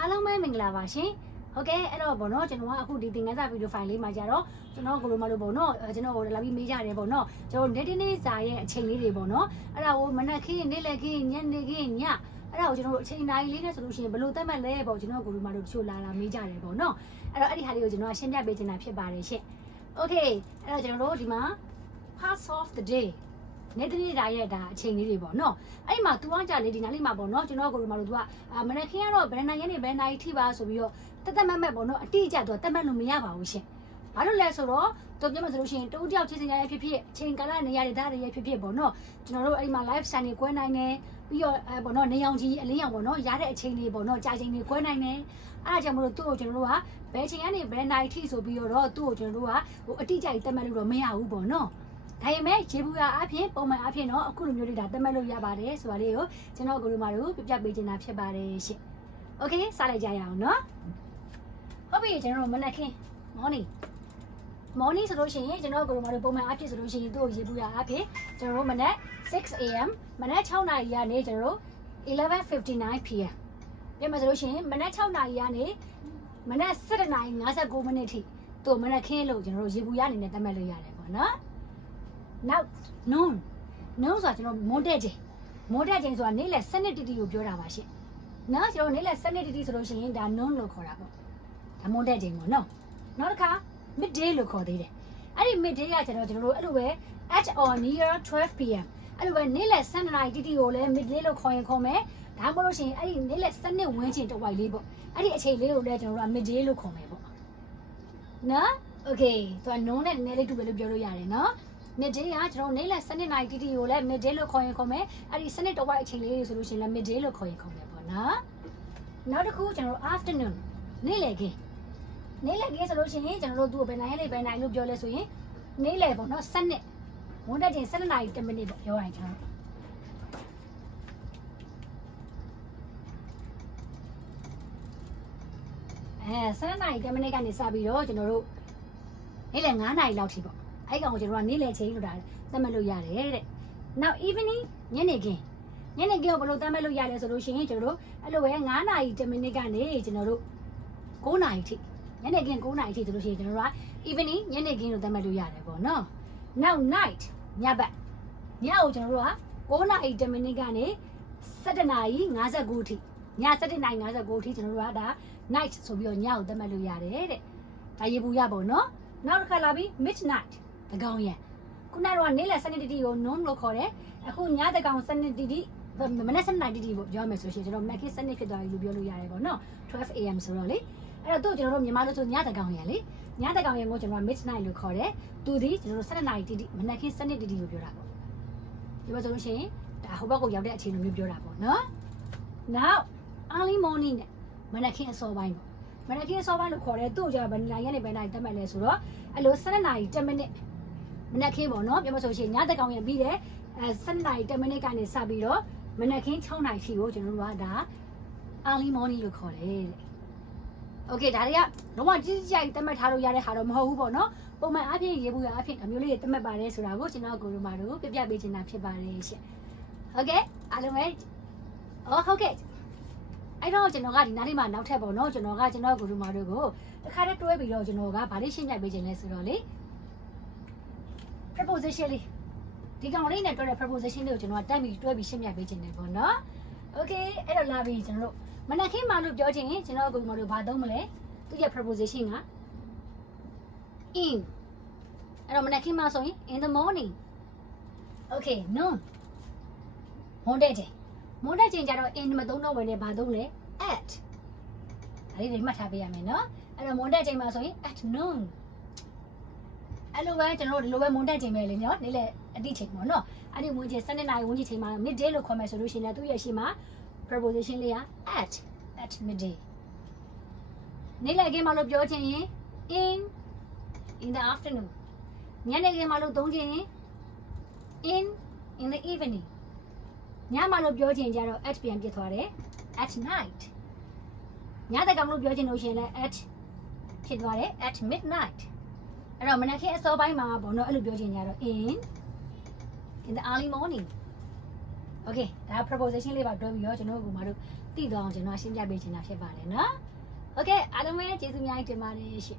အားလုံးပဲမင်္ဂလာပါရှင်ဟုတ်ကဲ့အဲ့တော့ဗောနော်ကျွန်တော်ကအခုဒီသင်ခန်းစာဗီဒီယိုဖိုင်လေးမှာကြတော့ကျွန်တော်ကိုလိုမလို့ဗောနော်ကျွန်တော်လာပြီးမေးကြတယ်ဗောနော်ကျွန်တော်နေ့စာရဲ့အချိန်လေးတွေဗောနော်အဲ့ဒါကိုမနက်ခင်းနေ့လယ်ခင်းညနေခင်းညအဲ့ဒါကိုကျွန်တော်အချိန်တိုင်းလေးနဲ့ဆိုလို့ရှိရင်ဘယ်လိုသတ်မှတ်လဲဗောကျွန်တော်ကိုလိုမလို့တချို့လာမေးကြတယ်ဗောနော်အဲ့တော့အဲ့ဒီဟာလေးကိုကျွန်တော်ရှင်းပြပေးချင်တာဖြစ်ပါတယ်ရှင်โอเคအဲ့တော့ကျွန်တော်တို့ဒီမှာ pass of the dayနေ့တနေ့တိုင်းရဲ့ဒါအချိန်လေးတွေပေါ့နော်အဲ့မှာ तू ကကြလေဒီနားလေးမှာပေါ့နော်ကျွန်တော်ကိုလိုမလို့ तू ကမနေ့ခင်းကတော့ဘယ်နိုင်ရက်နေဘယ်နိုင်ထိပါဆိုပြီးတော့တက်မတ်ပေါ့နော်အတိအကျ तू တက်မတ်လို့မရပါဘူးရှင်ဘာလို့လဲဆိုတော့ तू ပြောမှဆိုလို့ရှိရင်တူတယောက်ချင်းစင်ရရဲ့ဖြစ်ဖြစ်အချိန်ကာလနေရာတွေဒါတွေရဲ့ဖြစ်ဖြစ်ပေါ့နော်ကျွန်တော်တို့အဲ့မှာ live style တွေကွဲနိုင်တယ်ပြီးတော့ပေါ့နော်နေအောင်ကြီးအလင်းအောင်ပေါ့နော်ရတဲ့အချိန်လေးပေါ့နော်ကြာချိန်တွေကွဲနိုင်တယ်အဲ့ဒါကြောင့်မလို့သူ့ကိုကျွန်တော်တို့ကဘယ်ချိန်ကနေဘယ်နိုင်ထိဆိုပြီးတော့သူ့ကိုကျွန်တော်တို့ကဟိုအတိအကျတက်မတ်လို့တော့မရဘူးပေါ့နော်ဒါပေမဲ့ရေဘူးရအဖြစ်ပုံမှန်အဖြစ်တော့အခုလိုမျိုးလေးဒါတက်မှတ်လို့ရပါတယ်ဆိုတာလေးကိုကျွန်တော်ကိုလိုမာတို့ပြပြပေးချင်တာဖြစ်ပါတယ်ရှင်။ Okay စလိုက်ကြရအောင်နော်။ဟုတ်ပြီကျွန်တော်တို့မနက်ခင်း morning ဆိုလို့ရှိရင်ကျွန်တော်ကိုလိုမာတို့ပုံမှန်အဖြစ်ဆိုလို့ရှိရင်သူ့ကိုရေဘူးရအဖြစ်ကျွန်တော်တို့မနက် 6 AM မနက်6နာရီကနေကျွန်တော်တို့ 11:59 PM ပြန်မဆိုလို့ရှိရင်မနက်6နာရီကနေမနက်7:59 မိနစ်ထိသူ့မနက်ခင်းလို့ကျွန်တော်တို့ရေဘူးရအနေနဲ့တက်မှတ်လို့ရတယ်ပေါ့နော်။ Now noon ဆိုတာကျွန်တော်မွန်တက်ချိန်ဆိုတာနေ့လယ်7:00တီကိုပြောတာပါရှင်။နော်ကျွန်တော်နေ့လယ်7:00တီဆိုလို့ရှိရင်ဒါ noon လို့ခေါ်တာပေါ့။ဒါမွန်တက်ချိန်ပေါ့နော်။နောက်တစ်ခါ midday လို့ခေါ်သေးတယ်။အဲ့ဒီ midday ကကျွန်တော်တို့အဲ့လိုပဲ at or near 12 PM အဲ့လိုပဲနေ့လယ်12နာရီတီကိုလည်း midday လို့ခေါ်ရင်ခေါ်မယ်။ဒါမှမဟုတ်လို့ရှိရင်အဲ့ဒီနေ့လယ်7:00ဝန်းကျင်တစ်ဝိုက်လေးပေါ့။အဲ့ဒီအချိန်လေးကိုလည်းကျွန်တော်တို့က midday လို့ခေါ်မယ်ပေါ့။နော် okay သူက noon နဲ့နည်းနည်းလေးတူပဲလို့ပြောလို့ရတယ်နော်။ midday ကကျွန်တော်နေ့လယ်7:00နာရီတီကိုလည်း midday လို့ခေါ်ရင်ခေါ်မယ်အဲ့ဒီ7:00တဝိုက်အချိန်လေးဆိုလို့ရှိရင်လည်း midday လို့ခေါ်ရင်ခေါ်မယ်ပေါ့နော်နောက်တစ်ခုကျွန်တော်တို့ afternoon နေ့လယ်ခင်းဆိုလို့ရှိရင်ကျွန်တော်တို့သူ့ကိုဘယ်နိုင်လဲဘယ်နိုင်လို့ပြောလဲဆိုရင်နေ့လယ်ပေါ့နော်7:00ဝန်တက်ချိန်7:00နာရီ10မိနစ်ပေါ့ပြောရရင်ကျွန်တော်7:00နာရီ10မိနစ်ကနေစပြီးတော့ကျွန်တော်တို့နေ့လယ်9:00နာရီလောက်ထိပေါ့အဲ့ကောင်ကိုကျွန်တော်ကနေ့လယ်ချိန်လို့ဒါသတ်မှတ်လို့ရတယ်တဲ့။ Now evening ညနေခင်းကိုဘယ်လိုသတ်မှတ်လို့ရလဲဆိုလို့ရှိရင်ကျွန်တော်တို့အဲ့လိုပဲ9နာရီ10မိနစ်ကနေကျွန်တော်တို့9နာရီထိညနေခင်း9နာရီထိဆိုလို့ရှိရင်ကျွန်တော်တို့က evening ညနေခင်းလို့သတ်မှတ်လို့ရတယ်ပေါ့နော်။ Now night ညကိုကျွန်တော်တို့က9နာရီ10မိနစ်ကနေ17နာရီ59ထိည17နာရီ59ထိကျွန်တော်တို့ကဒါ night ဆိုပြီးတော့ညကိုသတ်မှတ်လို့ရတယ်တဲ့။ဒါရေပူရပေါ့နော်။နောက်တစ်ခါလာပြီး midnightတကောင်ရခုနကတော့နေ့လယ်7:00တီကို noon လို့ခေါ်တယ်အခုညတကောင်7:00တီမနေ့7:00တီကိုပြောမယ်ဆိုရှင်ကျွန်တော် max 7:00ဖြစ်သွားပြီလို့ပြောလို့ရတယ်ပေါ့နော် 12 AM ဆိုတော့လေအဲ့တော့ကျွန်တော်တို့မြန်မာလို့ဆိုညတကောင်ရလေညတကောင်ရကိုကျွန်တော် midnight လို့ခေါ်တယ်သူဒီကျွန်တော်တို့7:00တီမနေ့ခင်း7:00တီကိုပြောတာပေါ့ဒီမှာဆိုလို့ရှိရင်ဒါဟိုဘက်ကိုရောက်တဲ့အချိန်လိုမျိုးပြောတာပေါ့နော် now early morning နဲ့မနေ့ခင်းအစောပိုင်းပေါ့မနေ့ခင်းအစောပိုင်းလို့ခေါ်တယ်သူ့ကြောင့်ဘယ်နိုင်ရက်နေဘယ်နိုင်တက်မှတ်လဲဆိုတော့အဲ့လို7:0010မိနစ်မနက်ခင်းပေါ့နော်ပြောမဆိုရှင်ညတကောင်ရပြီးတယ်7:00နာရီ10မိနစ်ကနေစပြီးတော့မနက်ခင်း6နာရီရှိကိုကျွန်တော်တို့ကဒါ early morning လို့ခေါ်တယ်တဲ့။ Okay ဒါတွေကလုံးဝကြီးကြီးကြီးသတ်မှတ်ထားလို့ရတဲ့ဟာတော့မဟုတ်ဘူးပေါ့နော်။ပုံမှန်အဖြစ်ရေဘူးရအဖြစ်အမျိုးလေးတွေသတ်မှတ်ပါတယ်ဆိုတာကိုကျွန်တော်ကိုတို့မာတို့ပြပြပေးချင်တာဖြစ်ပါတယ်ရှင်။ Okay အားလုံးပဲဟုတ်ကဲ့အဲ့တော့ကျွန်တော်ကဒီနားလေးမှာနောက်ထပ်ပေါ့နော်ကျွန်တော်ကိုတို့မာတို့ကိုတခါတည်းတွဲပြီးတော့ကျွန်တော်ကဗာလေးရှင်းပြပေးချင်လဲဆိုတော့လေpreposition လေးဒီကောင်လေးနဲ့တွဲတဲ့ preposition လေးကိုကျွန်တော်ကတက်ပြီးတွဲပြီးရှင်းပြပေးခြင်းတယ်ပေါ့နော် Okay အဲ့တော့လာပြီကျွန်တော်တို့မနက်ခင်းမှလို့ပြောခြင်းကျွန်တော်ကိုတို့ဘာသုံးမလဲသူရဲ့ preposition က in အဲ့တော့မနက်ခင်းမှဆိုရင် in the morning Okay noon မွန်တဲ့ချိန်ကျတော့ in မသုံးတော့ဘဲနဲ့ဘာသုံးလဲ at အဲ့ဒီမှတ်ထားပေးရမယ်နော်အဲ့တော့မွန်တဲ့ချိန်မှာဆိုရင် at noonအဲ့လိုပဲကျွန်တော်တို့ဒီလိုပဲမွန်တက်ချိန်ပဲလေနော်နေ့လေအတိချိန်ပေါ့နော်အဲ့ဒီဝန်းကျင်7:00နာရီဝန်းကျင်ချိန်မှာ midday လို့ခေါ်မယ်ဆိုလို့ရှိရင်သူ့ရဲ့ရှေ့မှာ preposition လေးက at midday နေ့လေခင်းမှလို့ပြောချင်ရင် in the afternoon ညနေခင်းမှလို့သုံးချင်ရင် in the evening ညမှလို့ပြောချင်ကြတော့ at ပြန်ပြစ်သွားတယ် at night ညတကောင်လို့ပြောချင်လို့ရှိရင်လည်း at ဖြစ်သွားတယ် at midnightအဲ့တော့မနက်ခင်းအစောပိုင်းမှာပေါ့နော်အဲ့လိုပြောချင်ကြတော့ in the early morning Okay ဒါ proposition လေးပါတွဲပြီးတော့ကျွန်တော်တို့ကမှတို့တည်သွားအောင်ကျွန်တော်ရှင်းပြပေးချင်တာဖြစ်ပါတယ်နော် Okay အားလုံးပဲကျေးဇူးများတင်ပါတယ်ရှင်